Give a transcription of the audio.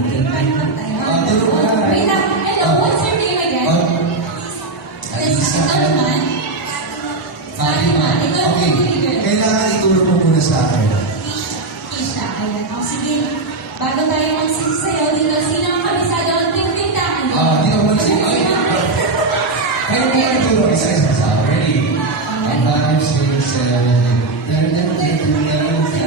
Tulog na. Wait lang. Hello, what's your name again? Alisa. Ikaw naman? Fatima. Ikaw Okay. naman. Kailangan itulog mo muna sa akin. Kisha. Ayan. O, sige. Bago tayo mag-sing sa'yo, dito, sino ang kabisado ang tintindahan? Di ako mag-sing. Kayo mo ang itulog. Isa-isa sa akin. Ready? 5, 6, 7, 8, 9, 10, 11, 12,